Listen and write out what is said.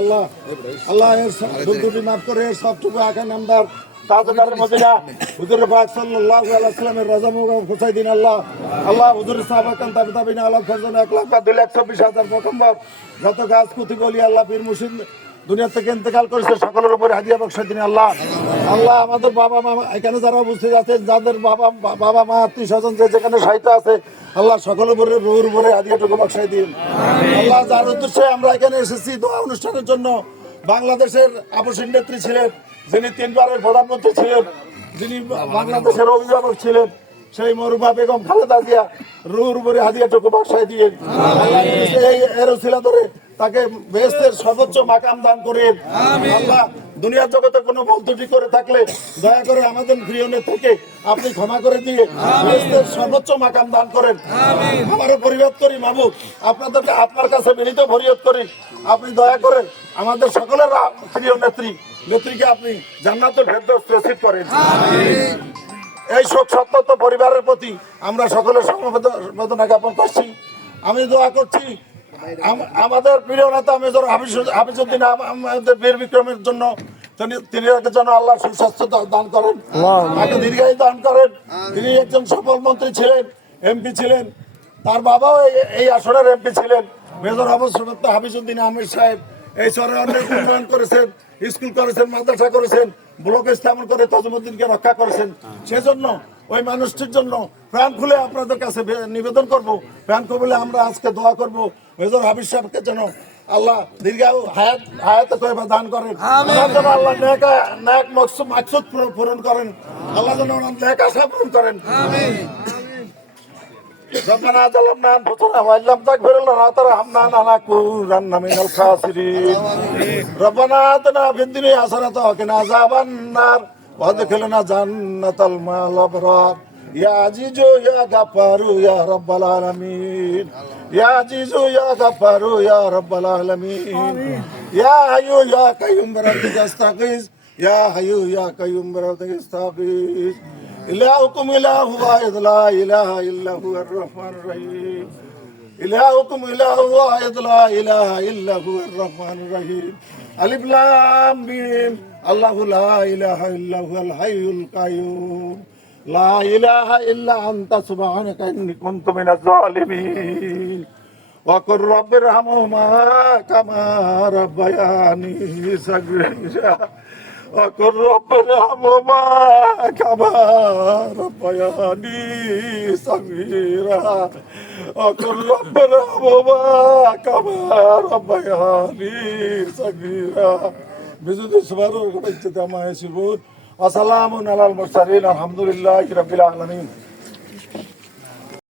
আল্লাহ আল্লাহ এর দুর্গতি মাফ করে সবটুকু আকান নামদার তাজদার মদিনা হুজুর পাক সাল্লাল্লাহু আলাইহি ওয়াসাল্লামের রজা মুবারক পৌঁছাই দিন আল্লাহ আল্লাহ হুজুর সাহাবাকান তাবিঈন আল্লাহ ফজল 1,02,26,000 প্রথমবার যত গাছ কুতি বলি আল্লাহ পীর মুর্শিদ দুনিয়া থেকে ইন্তেকাল করেছে সকলের উপরে হাদিয়া বকশাই দিন আল্লাহ আল্লাহ আমাদের বাবা মা এখানে যারা উপস্থিত আছেন যাদের বাবা মা আত্মীয় স্বজন যে যেখানে সাহিত্য আছে আল্লাহ সকলের উপরে রুহুর উপরে হাদিয়াটুকু বকশাই দিন আল্লাহ যার উদ্দেশ্যে আমরা এখানে এসেছি দোয়া অনুষ্ঠানের জন্য বাংলাদেশের আপসীন নেত্রী ছিলেন যিনি তিনবারের প্রধানমন্ত্রী ছিলেন যিনি বাংলাদেশের অভিভাবক ছিলেন সেই মরুমা বেগম খালেদা জিয়া রুহুর উপরে হাদিয়াটুকু বকশাই দিয়ে এই এর উসিলা ধরে তাকে বেহেশতের সর্বোচ্চ মাকাম দান করেন আল্লাহ দুনিয়ার জগতে কোনো ভুল ত্রুটি করে থাকলে দয়া করে আমাদের প্রিয় নেত্রীকে আপনি ক্ষমা করে দিয়ে বেহেশতের সর্বোচ্চ মাকাম দান করেন আমারও ফরিয়াদ করি মাহবুব আপনাদেরকে আপনার কাছে বিনীত ফরিয়াদ করি আপনি দয়া করে আমাদের সকলের প্রিয় নেত্রীকে আপনি জান্নাতুল ফেরদৌস নসিব করেন এই শোক সন্তপ্ত পরিবারের প্রতি আমরা সকলের সমবেদনা জ্ঞাপন করছি আমি দোয়া করছি আমাদের প্রিয় নেতা মেজর হাফিজউদ্দিন আমাদের বীর বিক্রমের জন্য তিনি যেন আল্লাহ সুস্বাস্থ্য দান করেন তাকে দীর্ঘায়ু দান করেন তিনি একজন সফল মন্ত্রী ছিলেন এমপি ছিলেন তার বাবাও এই আসনের এমপি ছিলেন মেজর হাফিজউদ্দিন আহমেদ সাহেব এই শহরে অনেক উন্নয়ন করেছেন স্কুল করেছেন মাদ্রাসা করেছেন ব্লক স্থাপন করে তাজউদ্দিনকে রক্ষা করেছেন সেজন্য ওই মানুষটির জন্য প্রাণ খুলে আপনাদের কাছে নিবেদন করব প্রাণ খুলে আমরা আজকে দোয়া করব মেজর হাফিজ সাহেবকে যেন আল্লাহ দীর্ঘায়ু হায়াত দান করেন আল্লাহ নেক মাকসুদ পূরণ করেন আল্লাহ যেন নেক আশা পূরণ করেন ربنا ظلمنا انفسنا وان لم تغفر لنا وترحمنا لنكونن من الخاسرين ربنا آتنا في الدنيا حسنة وقنا عذاب النار وادخلنا جنة الأبرار يا عزيز يا غفار يا رب العالمين يا عزيز يا غفار يا رب العالمين يا حي يا قيوم برحمتك استغيث يا حي يا قيوم برحمتك استغيث إلهكم إله واحد لا إله إلا هو الرحمن الرحيم إلهكم إله واحد لا إله إلا هو الرحمن الرحيم ألف لام ميم الله لا إله إلا هو الحي القيوم لا إله إلا أنت سبحانك إني كنت من الظالمين وقل رب ارحمهما كما ربياني صغيرا وقل رب ارحمهما كما ربياني صغيرا وقل رب ارحمهما كما ربياني صغيرا بجد سبحانه وتعالى ما يسبون وسلام على المرسلين الحمد لله رب العالمين